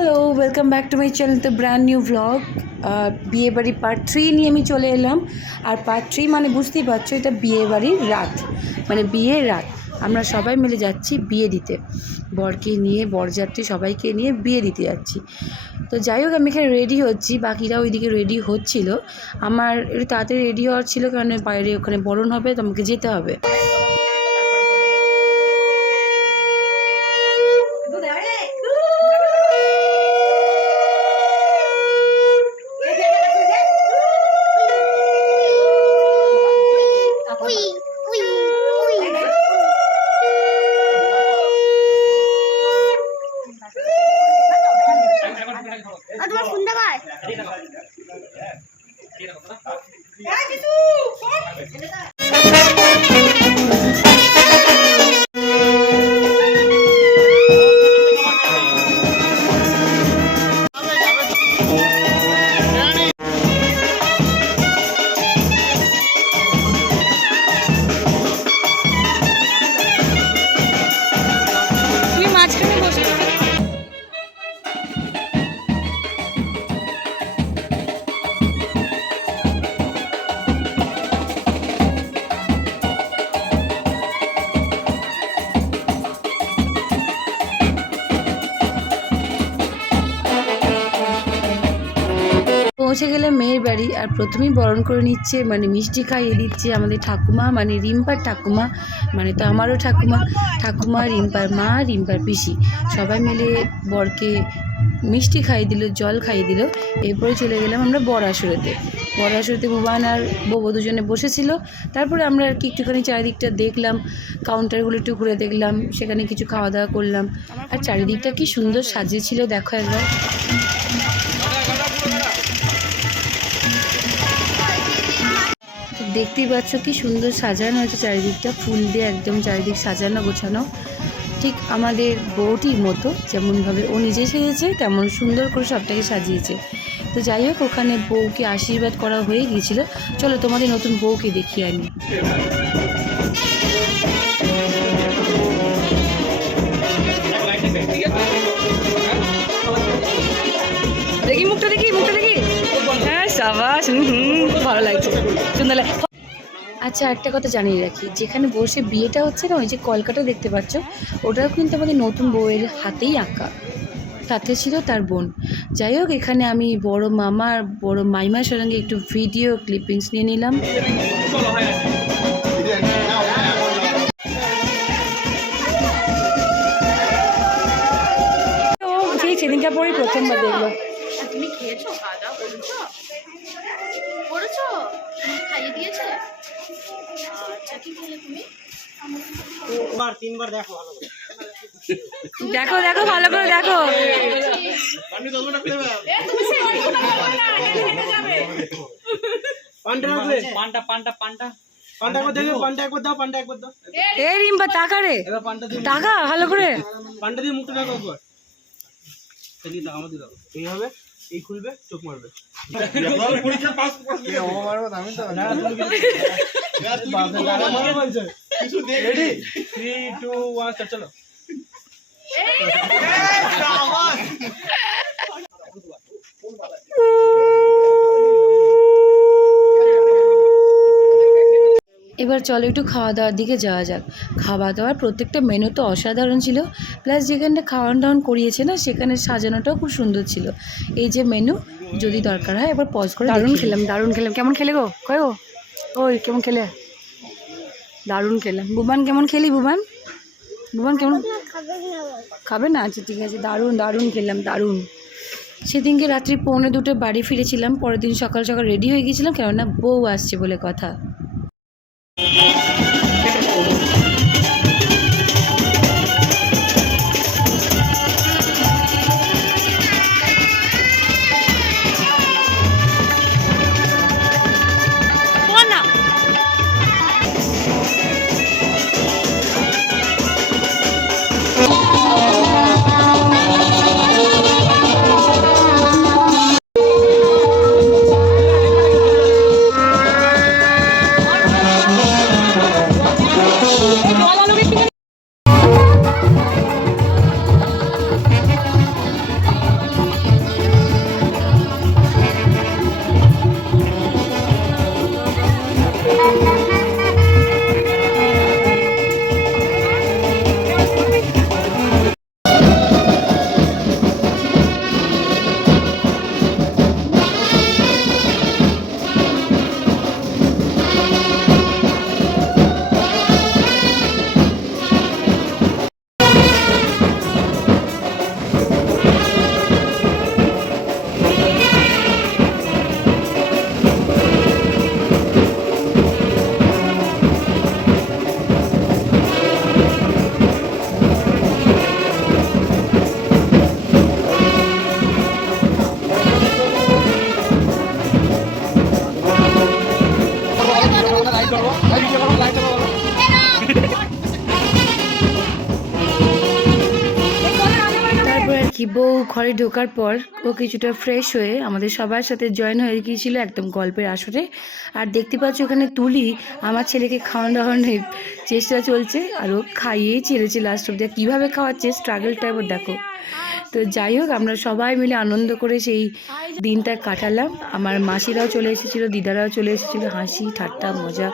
Hello welcome back to my channel তো brand new vlog বিয়ে বাড়ি পার্ট থ্রি নিয়ে আমি চলে এলাম। আর পার্ট থ্রি মানে বুঝতেই পারছ, এটা বিয়ে বাড়ির রাত। মানে বিয়ের রাত। আমরা সবাই মিলে যাচ্ছি বিয়ে দিতে। বরকে নিয়ে, বরযাত্রী সবাইকে নিয়ে বিয়ে দিতে যাচ্ছি। তো যাই হোক, আমি এখানে রেডি হচ্ছি। বাকিরা ওইদিকে রেডি হচ্ছিল। আমার একটু তাড়াতাড়ি রেডি হওয়ার ছিল, কারণ বাইরে ওখানে বরণ হবে, তো আমাকে যেতে হবে। তুমি পৌঁছে গেলে মেয়ের বাড়ি আর প্রথমেই বরণ করে নিচ্ছে মানে মিষ্টি খাইয়ে দিচ্ছে আমাদের ঠাকুমা মানে রিম্পার ঠাকুমা মানে তো আমারও ঠাকুমা ঠাকুমা, রিম্পার মা, রিম্পার পিসি। সবাই মিলে বরকে মিষ্টি খাইয়ে দিল, জল খাইয়ে দিল। এরপরে চলে গেলাম আমরা বরাসুরেতে। বরাসুরেতে বুবান আর বউ দুজনে বসেছিল। তারপরে আমরা আর কি একটুখানি চারিদিকটা দেখলাম, কাউন্টারগুলো একটু ঘুরে দেখলাম, সেখানে কিছু খাওয়া দাওয়া করলাম। আর চারিদিকটা কি সুন্দর সাজিয়েছিল, দেখো একবার। দেখতেই পাচ্ছ কি সুন্দর সাজানো হয়েছে চারিদিকটা, ফুল দিয়ে একদম চারিদিক সাজানো গোছানো। ঠিক আমাদের বউটির মতো, যেমনভাবে ও নিজে সেজেছে, তেমন সুন্দর করে সবটাকে সাজিয়েছে। তো যাই হোক, ওখানে বউকে আশীর্বাদ করা হয়ে গিয়েছিল। চলো তোমাদের নতুন বউকে দেখিয়ে আনি। দেখি মুখটা দেখি মুখটা দেখি। হ্যাঁ সাবাস, হুম ভালো লাগছে। সুন্দর আচ্ছা একটা কথা জানিয়ে রাখি। যেখানে বসে বিয়েটা হচ্ছে না, ওই যে কলকাতা দেখতে পাচ্ছ, ওটাও কিন্তু আমাদের নতুন বউয়ের হাতেই আঁকা। তাতে ছিল তার বোন। যাই হোক, এখানে আমি বড় মামা বড় মাইমার সঙ্গে একটু ভিডিও ক্লিপিংস নিয়ে নিলাম। সেই পরেই প্রথমবার দেখল খেয়েছো খাওয়া দাওয়া করেছ? করেছ? খাইয়ে দিয়েছে? আচ্ছা কি খেলে তুমি তিনবার তিনবার দেখো ভালো করে। দেখো দেখো ভালো করে দেখো। পান্টা পান্টা পান্টা টাকা ভালো করে। পান্ডা দিয়ে মুখটা দেখো আমাদের দাও। এইভাবে এই খুলবে চোখ মারবে। না, তুমি কিছু- বাপরে, চলো এবার চলো একটু খাওয়া দাওয়ার দিকে যাওয়া যাক। খাওয়া দাওয়ার প্রত্যেকটা মেনু তো অসাধারণ ছিল। প্লাস যেখানটা খাওয়ান দাওয়ান করিয়েছে না সেখানে সাজানোটাও খুব সুন্দর ছিল। এই যে মেনু যদি দরকার হয় এবার পজ করে দারুণ খেলাম দারুণ খেলাম। কেমন খেলে গো? কয় গো? ওই, কেমন খেলে? দারুণ খেলাম বুবান কেমন খেলি, বুবান? বুবান কেমন? খাবে না? আচ্ছা ঠিক আছে। দারুণ দারুণ খেললাম, দারুণ। সেদিনকে রাত্রি পৌনে দুটো বাড়ি ফিরেছিলাম, পরের দিন সকাল সকাল রেডি হয়ে গেছিলাম কেননা বউ আসছে বলে কথা। ঘরে ঢোকার পর ও কিছুটা ফ্রেশ হয়ে আমাদের সবার সাথে জয়েন হয়ে গিয়েছিল একদম গল্পের আসরে। আর দেখতে পাচ্ছ ওখানে তুলি আমার ছেলেকে খাওয়ান দাওয়ানোর চেষ্টা চলছে আর ও খাইয়েই ছেড়েছে লাস্ট অব্দি কীভাবে খাওয়াচ্ছে স্ট্রাগল এবার দেখো। তো যাই হোক, আমরা সবাই মিলে আনন্দ করে সেই দিনটা কাটালাম। আমার মাসিরাও চলে এসেছিল, দিদারাও চলে এসেছিল, হাসি, ঠাট্টা, মজা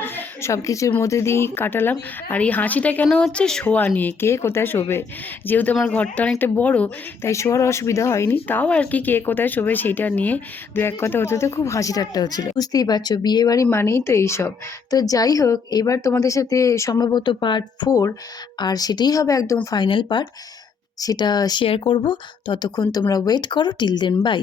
সব কিছুর মধ্যে দিয়েই কাটালাম। আর এই হাসিটা কেন হচ্ছে? শোয়া নিয়ে। কে কোথায় শোবে? যেহেতু আমার ঘরটা অনেকটা বড়, তাই শোয়ার অসুবিধা হয়নি। তাও আর কি কে কোথায় শোবে সেইটা নিয়ে দু এক কথা হতে হতে খুব হাসি ঠাট্টা হচ্ছিল। বুঝতেই পারছ বিয়ে বাড়ি মানেই তো এইসব। তো যাই হোক, এবার তোমাদের সাথে সম্ভবত পার্ট ফোর আর সেটাই হবে একদম ফাইনাল পার্ট সেটা শেয়ার করব। ততক্ষণ তোমরা ওয়েট করো টিল দেন বাই